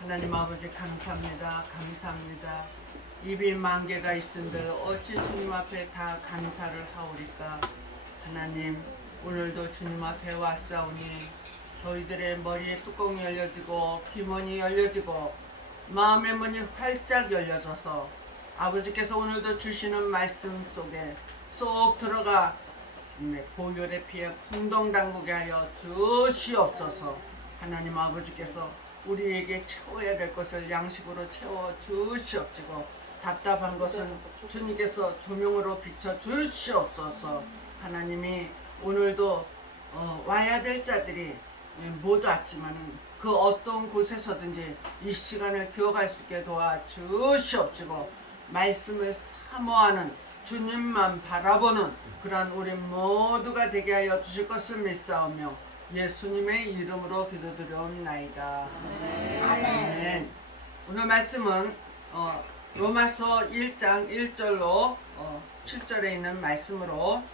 하나님 아버지 감사합니다. 감사합니다. 입이 만 개가 있은들 어찌 주님 앞에 다 감사를 하오리까. 하나님 오늘도 주님 앞에 왔사오니 저희들의 머리에 뚜껑이 열려지고 귀문이 열려지고 마음의 문이 활짝 열려져서 아버지께서 오늘도 주시는 말씀 속에 쏙 들어가 보혈의 피에 풍덩당기게 하여 주시옵소서. 하나님 아버지께서 우리에게 채워야 될 것을 양식으로 채워 주시옵시고 답답한 것은 주님께서 조명으로 비춰 주시옵소서. 하나님이 오늘도 와야 될 자들이 못 왔지만은 그 어떤 곳에서든지 이 시간을 기억할 수 있게 도와주시옵시고 말씀을 사모하는 주님만 바라보는 그러한 우리 모두가 되게 하여 주실 것을 믿사오며 예수님의 이름으로 기도드려옵나이다. 아멘. 오늘 말씀은 로마서 1장 1절로 7절에 있는 말씀으로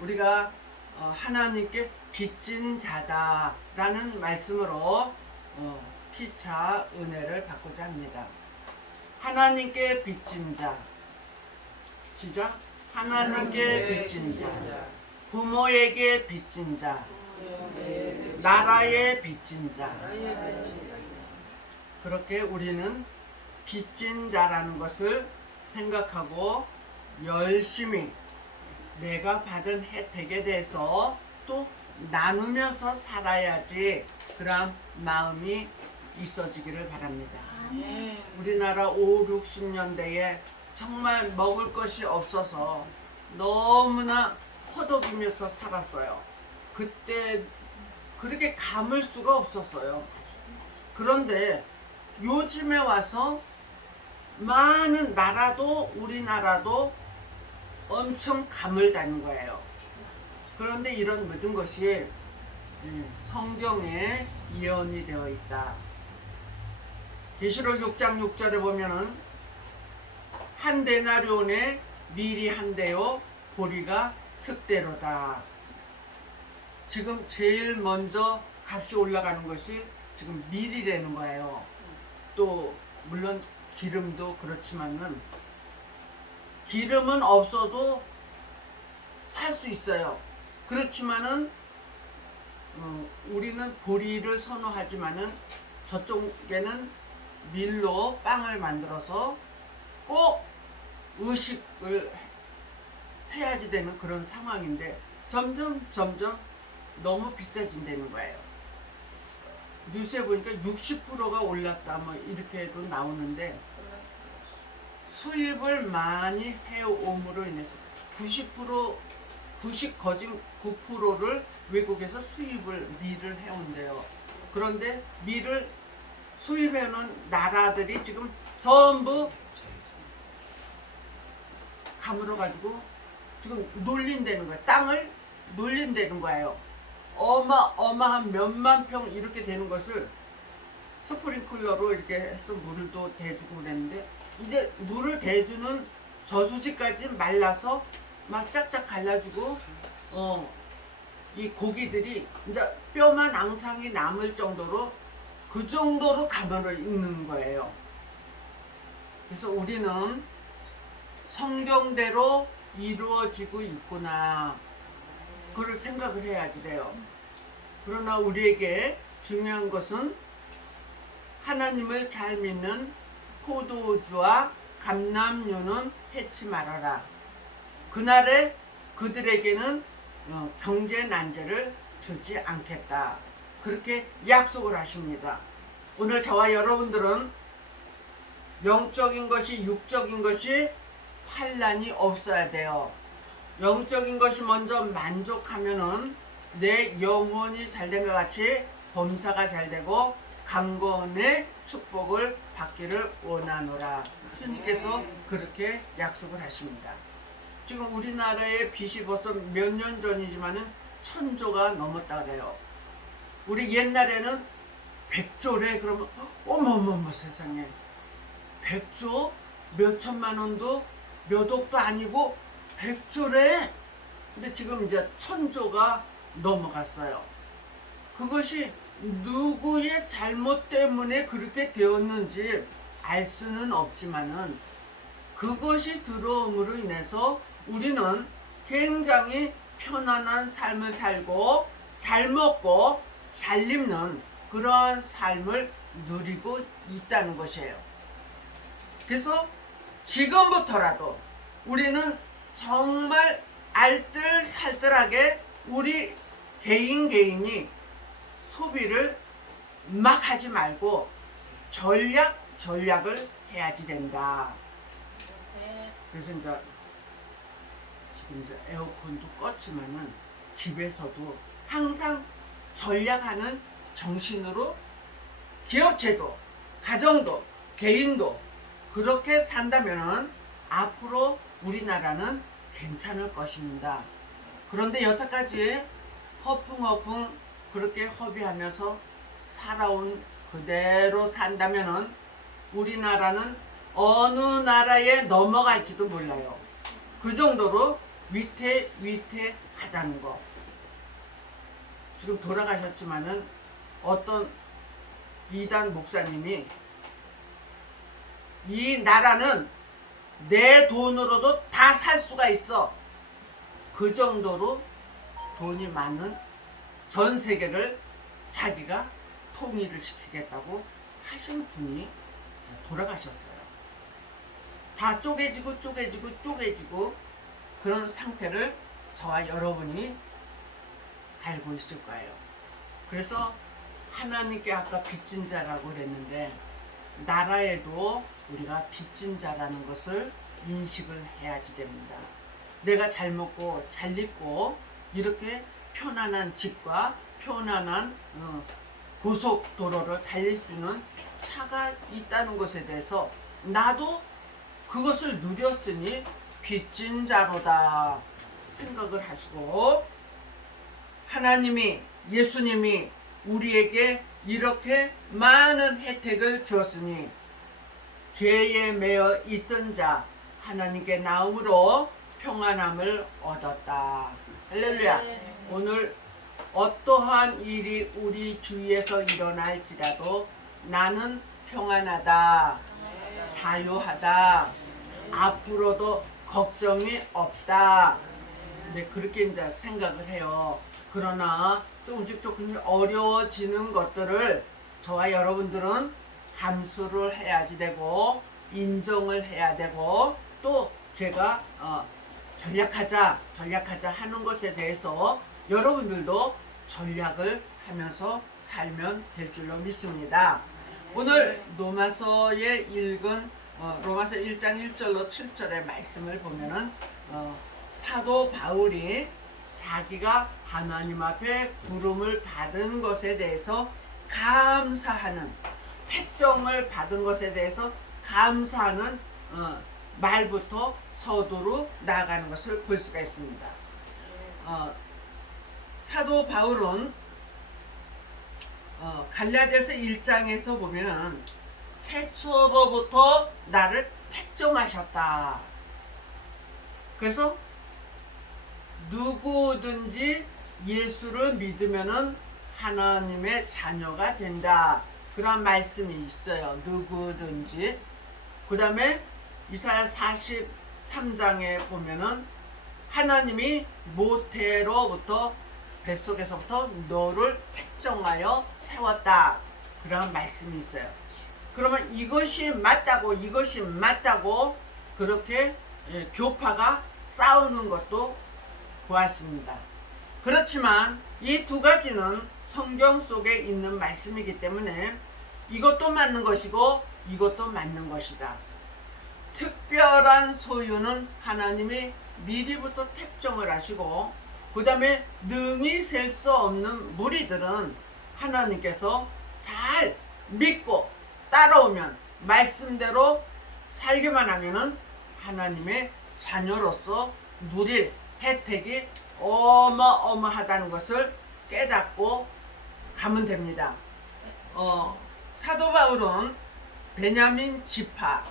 우리가 하나님께 빚진 자다라는 말씀으로 피차 은혜를 받고자 합니다. 하나님께 빚진 자, 시작. 하나님께 빚진 자, 부모에게 빚진 자, 나라에 빚진 자. 그렇게 우리는 빚진 자라는 것을 생각하고 열심히 내가 받은 혜택에 대해서 또 나누면서 살아야지 그런 마음이 있어지기를 바랍니다. 우리나라 5, 60년대에 정말 먹을 것이 없어서 너무나 허덕이면서 살았어요. 그때 그렇게 감을 수가 없었어요. 그런데 요즘에 와서 많은 나라도 우리나라도 엄청 가물다는 거예요. 그런데 이런 모든 것이 성경에 예언이 되어 있다. 계시록 6장 6절에 보면은 한 데나리온에 밀이 한 대요 보리가 슥대로다. 지금 제일 먼저 값이 올라가는 것이 지금 밀이라는 거예요. 또 물론 기름도 그렇지만은 기름은 없어도 살 수 있어요. 그렇지만은 우리는 보리를 선호하지만은 저쪽에는 밀로 빵을 만들어서 꼭 의식을 해야지 되는 그런 상황인데 점점 너무 비싸진다는 거예요. 뉴스에 보니까 60%가 올랐다 뭐 이렇게도 나오는데 수입을 많이 해옴으로 인해서 99%를 외국에서 밀을 해온대요. 그런데 밀을 수입해오는 나라들이 지금 전부 가물어 가지고 지금 놀린다는 거예요. 땅을 놀린다는 거예요. 어마어마한 몇만 평 이렇게 되는 것을 스프링클러로 이렇게 해서 물도 대주고 그랬는데 이제 물을 대주는 저수지까지 말라서 막 짝짝 갈라지고 이 고기들이 이제 뼈만 앙상이 남을 정도로 그 정도로 가물어 있는 거예요. 그래서 우리는 성경대로 이루어지고 있구나 그걸 생각을 해야지 돼요. 그러나 우리에게 중요한 것은 하나님을 잘 믿는 포도주와 감람류는 해치 말아라. 그날에 그들에게는 경제 난제를 주지 않겠다. 그렇게 약속을 하십니다. 오늘 저와 여러분들은 영적인 것이 육적인 것이 환란이 없어야 돼요. 영적인 것이 먼저 만족하면은 내 영혼이 잘된 것 같이 범사가 잘되고 강건의 축복을 받기를 원하노라. 주님께서 그렇게 약속을 하십니다. 지금 우리나라의 빚이 벌써 몇 년 전이지만은 1000조가 넘었다 그래요. 우리 옛날에는 100조래 그러면 어머머머 세상에 100조? 몇 천만 원도 몇 억도 아니고 100조래. 근데 지금 이제 1000조가 넘어갔어요. 그것이 누구의 잘못 때문에 그렇게 되었는지 알 수는 없지만은 그것이 들어옴으로 인해서 우리는 굉장히 편안한 삶을 살고 잘 먹고 잘 입는 그러한 삶을 누리고 있다는 것이에요. 그래서 지금부터라도 우리는 정말 알뜰살뜰하게 우리 개인이 소비를 막 하지 말고 전략을 해야지 된다. 그래서 이제 지금 이제 에어컨도 껐지만은 집에서도 항상 전략하는 정신으로 기업체도 가정도 개인도 그렇게 산다면은 앞으로 우리나라는 괜찮을 것입니다. 그런데 여태까지 허풍허풍 그렇게 허비하면서 살아온 그대로 산다면은 우리나라는 어느 나라에 넘어갈지도 몰라요. 그 정도로 위태하다는 거. 지금 돌아가셨지만은 어떤 이단 목사님이 이 나라는 내 돈으로도 다 살 수가 있어. 그 정도로 돈이 많은 전 세계를 자기가 통일을 시키겠다고 하신 분이 돌아가셨어요. 다 쪼개지고 그런 상태를 저와 여러분이 알고 있을 거예요. 그래서 하나님께 아까 빚진 자라고 그랬는데 나라에도 우리가 빚진 자라는 것을 인식을 해야지 됩니다. 내가 잘 먹고 잘 입고 이렇게 편안한 집과 편안한 고속도로를 달릴 수 있는 차가 있다는 것에 대해서 나도 그것을 누렸으니 빚진 자로다 생각을 하시고 하나님이 예수님이 우리에게 이렇게 많은 혜택을 주었으니 죄에 매여 있던 자 하나님께 나옴으로 평안함을 얻었다. 할렐루야. 오늘 어떠한 일이 우리 주위에서 일어날지라도 나는 평안하다, 자유하다, 앞으로도 걱정이 없다. 네, 그렇게 이제 생각을 해요. 그러나 조금씩 어려워지는 것들을 저와 여러분들은 감수를 해야지 되고 인정을 해야 되고 또 제가 전략하자 하는 것에 대해서 여러분들도 전략을 하면서 살면 될 줄로 믿습니다. 오늘 로마서에 읽은 로마서 1장 1절로 7절의 말씀을 보면은 사도 바울이 자기가 하나님 앞에 부름을 받은 것에 대해서 감사하는 택정을 받은 것에 대해서 감사하는 말부터 서두로 나아가는 것을 볼 수가 있습니다. 사도 바울은 갈라디아서 1장에서 보면은 태초로부터 나를 택정하셨다. 그래서 누구든지 예수를 믿으면은 하나님의 자녀가 된다. 그런 말씀이 있어요. 누구든지. 그 다음에 이사야 43장에 보면은 하나님이 모태로부터 뱃속에서부터 너를 택정하여 세웠다. 그런 말씀이 있어요. 그러면 이것이 맞다고 그렇게 교파가 싸우는 것도 보았습니다. 그렇지만 이 두 가지는 성경 속에 있는 말씀이기 때문에 이것도 맞는 것이고 이것도 맞는 것이다. 특별한 소유는 하나님이 미리부터 택정을 하시고 그 다음에 능히 셀 수 없는 무리들은 하나님께서 잘 믿고 따라오면 말씀대로 살기만 하면은 하나님의 자녀로서 누릴 혜택이 어마어마하다는 것을 깨닫고 가면 됩니다. 사도 바울은 베냐민 지파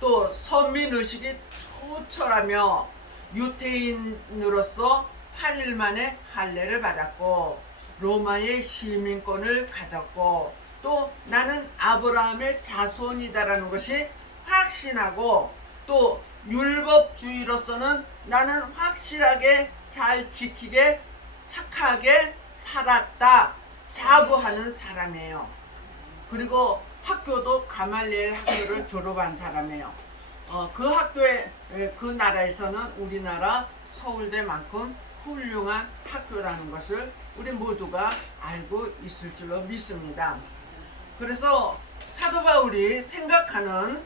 또 선민의식이 초철하며 유태인으로서 8일 만에 할례를 받았고 로마의 시민권을 가졌고 또 나는 아브라함의 자손이다라는 것이 확신하고 또 율법주의로서는 나는 확실하게 잘 지키게 착하게 살았다 자부하는 사람이에요. 그리고 학교도 가말리엘 학교를 졸업한 사람이에요. 그 학교에 그 나라에서는 우리나라 서울대만큼 훌륭한 학교라는 것을 우리 모두가 알고 있을 줄로 믿습니다. 그래서 사도 바울이 생각하는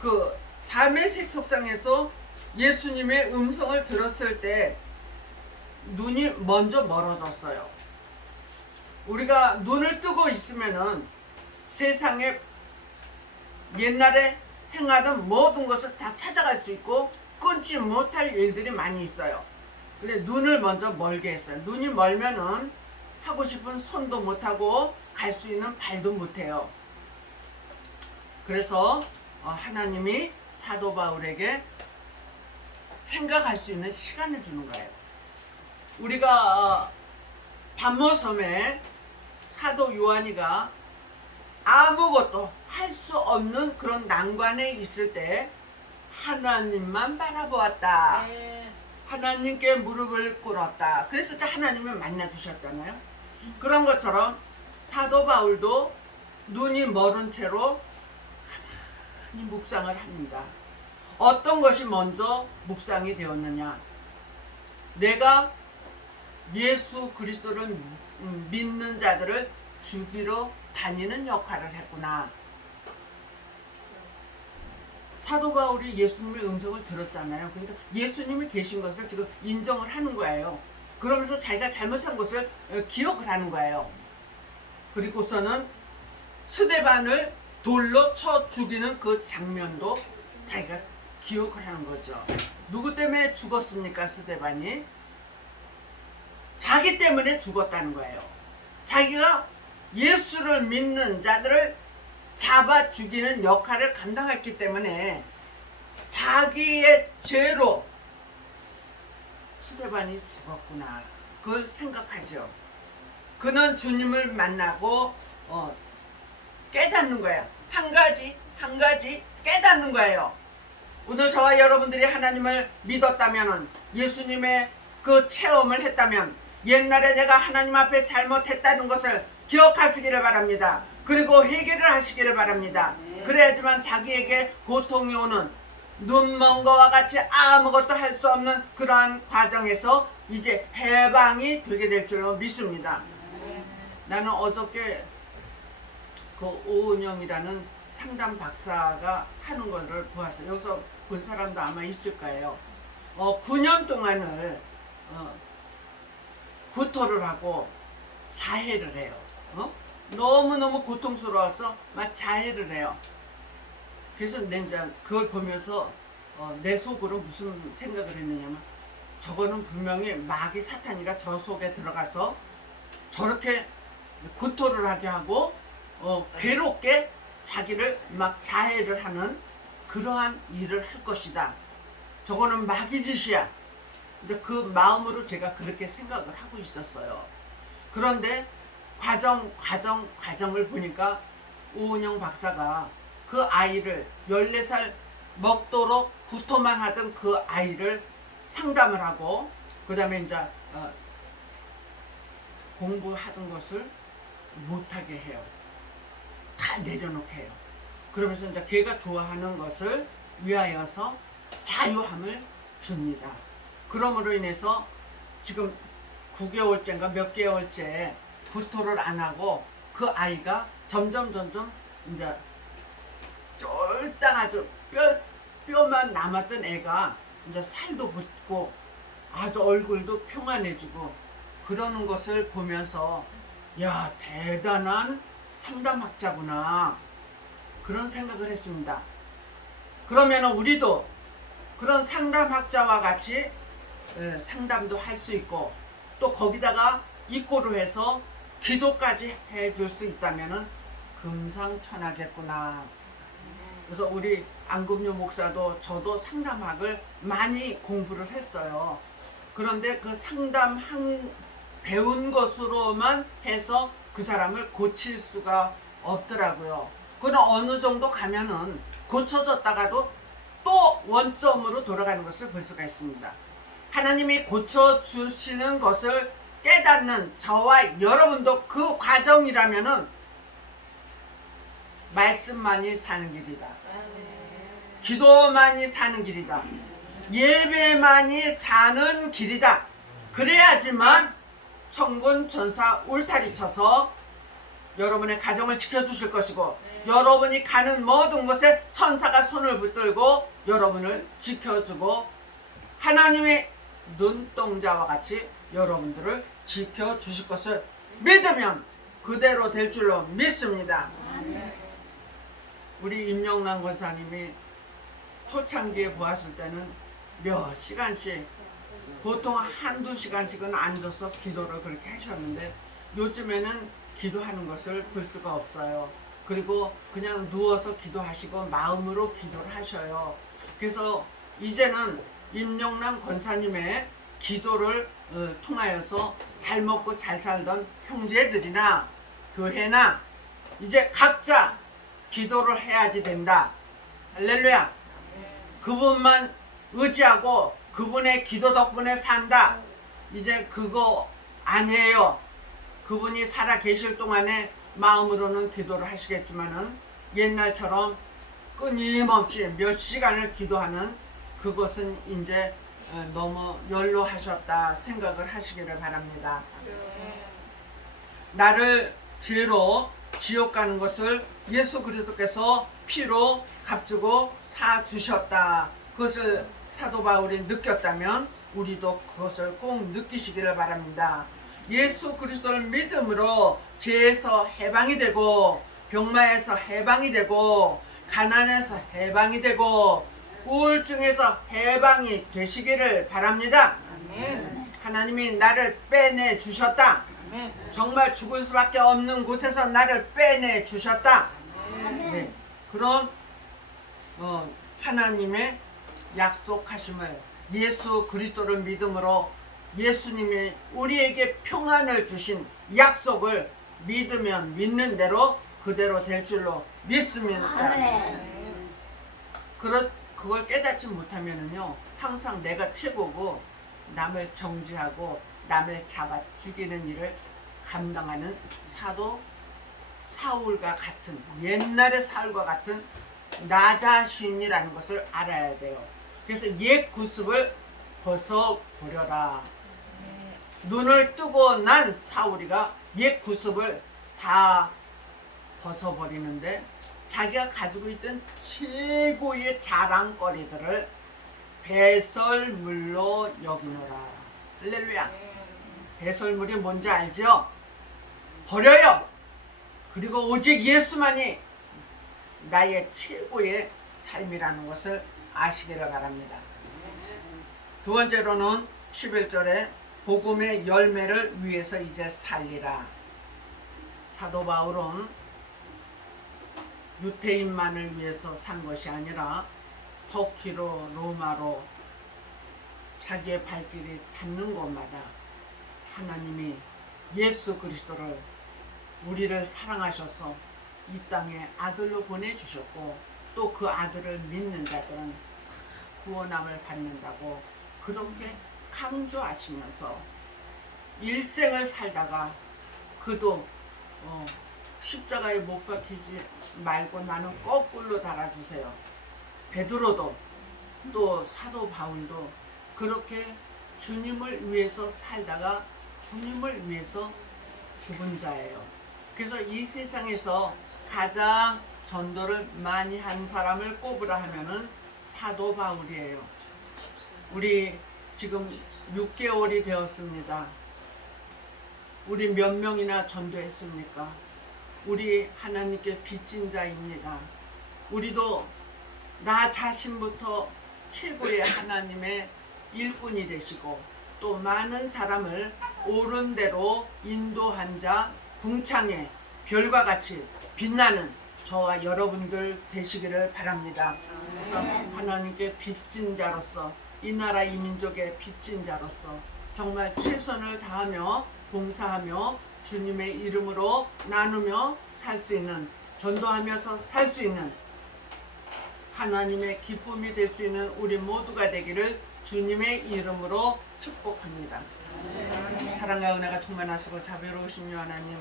그 다메섹 속상에서 예수님의 음성을 들었을 때 눈이 먼저 멀어졌어요. 우리가 눈을 뜨고 있으면은 세상에 옛날에 행하던 모든 것을 다 찾아갈 수 있고 끊지 못할 일들이 많이 있어요. 근데 눈을 먼저 멀게 했어요. 눈이 멀면은 하고 싶은 손도 못하고 갈 수 있는 발도 못해요. 그래서 하나님이 사도 바울에게 생각할 수 있는 시간을 주는 거예요. 우리가 반모섬에 사도 요한이가 아무것도 할 수 없는 그런 난관에 있을 때 하나님만 바라보았다. 하나님께 무릎을 꿇었다. 그랬을 때 하나님을 만나 주셨잖아요. 그런 것처럼 사도 바울도 눈이 멀은 채로 가만히 묵상을 합니다. 어떤 것이 먼저 묵상이 되었느냐? 내가 예수 그리스도를 믿는 자들을 죽이러 다니는 역할을 했구나. 사도 바울이 예수님의 음성을 들었잖아요. 그러니까 예수님이 계신 것을 지금 인정을 하는 거예요. 그러면서 자기가 잘못한 것을 기억을 하는 거예요. 그리고서는 스데반을 돌로 쳐 죽이는 그 장면도 자기가 기억을 하는 거죠. 누구 때문에 죽었습니까? 스데반이 자기 때문에 죽었다는 거예요. 자기가 예수를 믿는 자들을 잡아 죽이는 역할을 감당했기 때문에 자기의 죄로 스데반이 죽었구나. 그걸 생각하죠. 그는 주님을 만나고 깨닫는 거예요. 한 가지 깨닫는 거예요. 오늘 저와 여러분들이 하나님을 믿었다면, 예수님의 그 체험을 했다면 옛날에 내가 하나님 앞에 잘못했다는 것을 기억하시기를 바랍니다. 그리고 회개를 하시기를 바랍니다. 그래야지만 자기에게 고통이 오는 눈먼 거와 같이 아무것도 할 수 없는 그러한 과정에서 이제 해방이 되게 될 줄로 믿습니다. 나는 어저께 그 오은영이라는 상담 박사가 하는 것을 보았어요. 여기서 본 사람도 아마 있을 거예요. 9년 동안을 구토를 하고 자해를 해요. 너무너무 고통스러워서 막 자해를 해요. 그래서 내가 그걸 보면서 내 속으로 무슨 생각을 했느냐면, 저거는 분명히 마귀 사탄이가 저 속에 들어가서 저렇게 구토를 하게 하고 괴롭게 자기를 막 자해를 하는 그러한 일을 할 것이다. 저거는 마귀 짓이야. 이제 그 마음으로 제가 그렇게 생각을 하고 있었어요. 그런데 과정을 보니까 오은영 박사가 그 아이를 14살 먹도록 구토만 하던 그 아이를 상담을 하고, 그 다음에 이제 공부하던 것을 못하게 해요. 다 내려놓게 해요. 그러면서 이제 걔가 좋아하는 것을 위하여서 자유함을 줍니다. 그러므로 인해서 지금 9개월째인가 몇 개월째 구토를 안 하고 그 아이가 점점 이제 쫄딱 아주 뼈만 남았던 애가 이제 살도 붙고 아주 얼굴도 평안해지고 그러는 것을 보면서, 야, 대단한 상담학자구나, 그런 생각을 했습니다. 그러면 우리도 그런 상담학자와 같이 상담도 할 수 있고, 또 거기다가 입고로 해서 기도까지 해줄 수 있다면 금상첨화겠구나. 그래서 우리 안금유 목사도 저도 상담학을 많이 공부를 했어요. 그런데 그 상담학 배운 것으로만 해서 그 사람을 고칠 수가 없더라고요. 그는 어느 정도 가면은 고쳐졌다가도 또 원점으로 돌아가는 것을 볼 수가 있습니다. 하나님이 고쳐주시는 것을 깨닫는 저와 여러분도 그 과정이라면은 말씀만이 사는 길이다. 기도만이 사는 길이다. 예배만이 사는 길이다. 그래야지만 천군 천사 울타리 쳐서 여러분의 가정을 지켜주실 것이고 여러분이 가는 모든 곳에 천사가 손을 붙들고 여러분을 지켜주고 하나님의 눈동자와 같이 여러분들을 지켜주실 것을 믿으면 그대로 될 줄로 믿습니다. 우리 임영란 권사님이 초창기에 보았을 때는 몇 시간씩 보통 한두 시간씩은 앉아서 기도를 그렇게 하셨는데 요즘에는 기도하는 것을 볼 수가 없어요. 그리고 그냥 누워서 기도하시고 마음으로 기도를 하셔요. 그래서 이제는 임영란 권사님의 기도를 통하여서 잘 먹고 잘 살던 형제들이나 교회나 이제 각자 기도를 해야지 된다. 할렐루야. 그분만 의지하고 그분의 기도 덕분에 산다. 이제 그거 아니에요. 그분이 살아 계실 동안에 마음으로는 기도를 하시겠지만은 옛날처럼 끊임없이 몇 시간을 기도하는 그것은 이제 너무 연로하셨다 생각을 하시기를 바랍니다. 나를 죄로 지옥 가는 것을 예수 그리스도께서 피로 값주고 사 주셨다. 그것을 사도 바울이 느꼈다면 우리도 그것을 꼭 느끼시기를 바랍니다. 예수 그리스도를 믿음으로 죄에서 해방이 되고 병마에서 해방이 되고 가난에서 해방이 되고 우울증에서 해방이 되시기를 바랍니다. 아멘. 하나님이 나를 빼내 주셨다. 아멘. 정말 죽을 수밖에 없는 곳에서 나를 빼내 주셨다. 네. 그런 하나님의 약속하심을 예수 그리스도를 믿음으로 예수님이 우리에게 평안을 주신 약속을 믿으면 믿는 대로 그대로 될 줄로 믿습니다. 그걸 깨닫지 못하면은요 항상 내가 최고고 남을 정죄하고 남을 잡아 죽이는 일을 감당하는 사도 사울과 같은 옛날의 사울과 같은 나 자신이라는 것을 알아야 돼요. 그래서 옛 구습을 벗어버려라. 눈을 뜨고 난 사울이가 옛 구습을 다 벗어버리는데 자기가 가지고 있던 최고의 자랑거리들을 배설물로 여기노라. 할렐루야. 배설물이 뭔지 알죠? 버려요. 그리고 오직 예수만이 나의 최고의 삶이라는 것을 아시기를 바랍니다. 두 번째로는 11절에 복음의 열매를 위해서 이제 살리라. 사도 바울은 유태인만을 위해서 산 것이 아니라 터키로 로마로 자기의 발길이 닿는 곳마다 하나님이 예수 그리스도를 우리를 사랑하셔서 이 땅에 아들로 보내주셨고 또 그 아들을 믿는 자들은 구원함을 받는다고 그렇게 강조하시면서 일생을 살다가 그도 십자가에 못 박히지 말고 나는 거꾸로 달아주세요. 베드로도 또 사도 바울도 그렇게 주님을 위해서 살다가 주님을 위해서 죽은 자예요. 그래서 이 세상에서 가장 전도를 많이 한 사람을 꼽으라 하면은 사도 바울이에요. 우리 지금 6개월이 되었습니다. 우리 몇 명이나 전도했습니까? 우리 하나님께 빚진 자입니다. 우리도 나 자신부터 최고의 하나님의 일꾼이 되시고 또 많은 사람을 옳은 대로 인도한 자 궁창의 별과 같이 빛나는 저와 여러분들 되시기를 바랍니다. 그래서 하나님께 빚진 자로서 이 나라 이 민족의 빚진 자로서 정말 최선을 다하며 봉사하며 주님의 이름으로 나누며 살 수 있는, 전도하면서 살 수 있는 하나님의 기쁨이 될 수 있는 우리 모두가 되기를 주님의 이름으로 축복합니다. 사랑과 은혜가 충만하시고 자비로우신 주 하나님,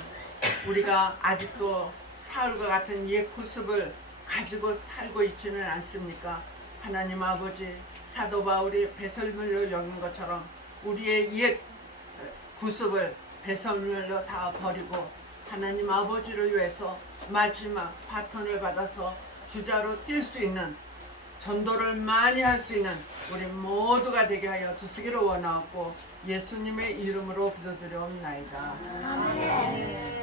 우리가 아직도 사울과 같은 옛 구습을 가지고 살고 있지는 않습니까? 하나님 아버지, 사도 바울이 배설물로 여긴 것처럼 우리의 옛 구습을 배설물로 다 버리고 하나님 아버지를 위해서 마지막 바톤을 받아서 주자로 뛸 수 있는, 전도를 많이 할 수 있는 우리 모두가 되게 하여 주시기를 원하고 예수님의 이름으로 기도드려옵나이다. 아멘.